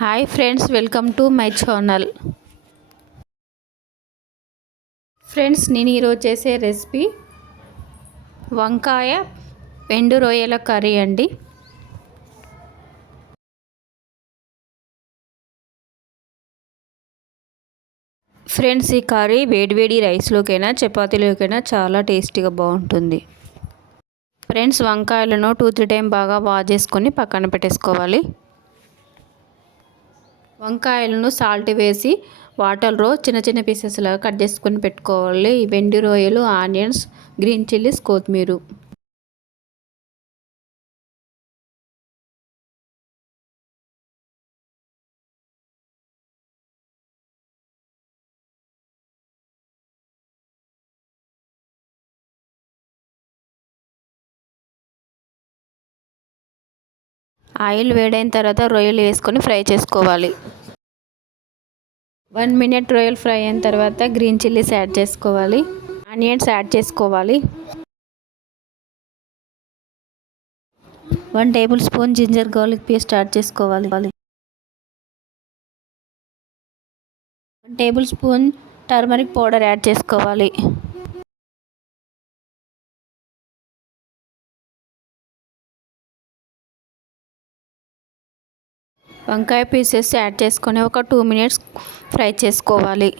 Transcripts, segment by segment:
Hi friends, welcome to my channel. Friends, నేను ఈరోజు చేసే రెసిపీ వంకాయ ఎండు రొయ్యల కర్రీ అండి. ఫ్రెండ్స్, ఈ కర్రీ వేడివేడి రైస్లోకైనా చపాతీలోకైనా చాలా టేస్టీగా బాగుంటుంది. ఫ్రెండ్స్, వంకాయలను 2-3 టైం బాగా వాష్ చేసుకొని పక్కన పెట్టేసుకోవాలి. వంకాయలను సాల్ట్ వేసి వాటర్లో చిన్న చిన్న పీసెస్ లాగా కట్ చేసుకొని పెట్టుకోవాలి. వెండి రొయ్యలు, ఆనియన్స్, గ్రీన్ చిల్లీస్, కొత్తిమీర. ఆయిల్ వేడైన తర్వాత రొయ్యలు వేసుకొని ఫ్రై చేసుకోవాలి. 1 మినిట్ రొయ్యలు ఫ్రై అయిన తర్వాత గ్రీన్ చిల్లీస్ యాడ్ చేసుకోవాలి, ఆనియన్స్ యాడ్ చేసుకోవాలి, 1 tablespoon ginger garlic paste add చేసుకోవాలి, 1 tablespoon turmeric powder add చేసుకోవాలి. వంకాయ పీసెస్ యాడ్ చేసుకొని ఒక 2 మినిట్స్ ఫ్రై చేసుకోవాలి.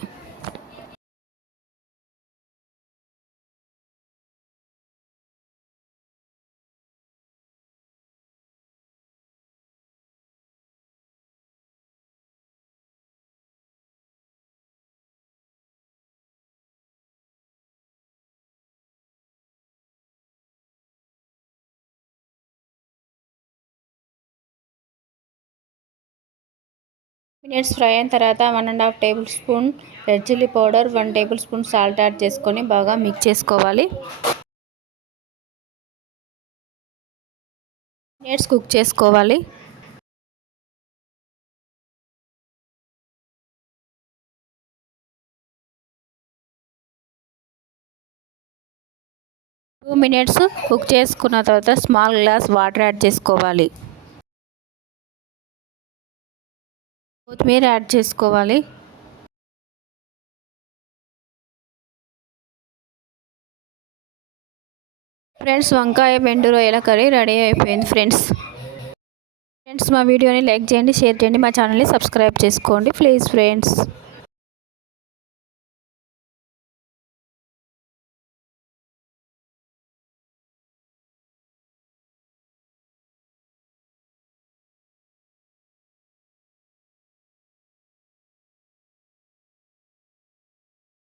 మినిట్స్ ఫ్రై అయిన తర్వాత 1.5 tablespoon red chilli powder, 1 tablespoon salt add చేసుకొని బాగా మిక్స్ చేసుకోవాలి. మినిట్స్ కుక్ చేసుకోవాలి. టూ మినిట్స్ కుక్ చేసుకున్న తర్వాత స్మాల్ గ్లాస్ వాటర్ యాడ్ చేసుకోవాలి. కొత్తిమీర యాడ్ చేసుకోవాలి. ఫ్రెండ్స్, వంకాయ ఎండు రొయ్యల కర్రీ రెడీ అయిపోయింది. ఫ్రెండ్స్, మా వీడియోని లైక్ చేయండి, షేర్ చేయండి, మా ఛానల్ని సబ్స్క్రైబ్ చేసుకోండి ప్లీజ్ ఫ్రెండ్స్.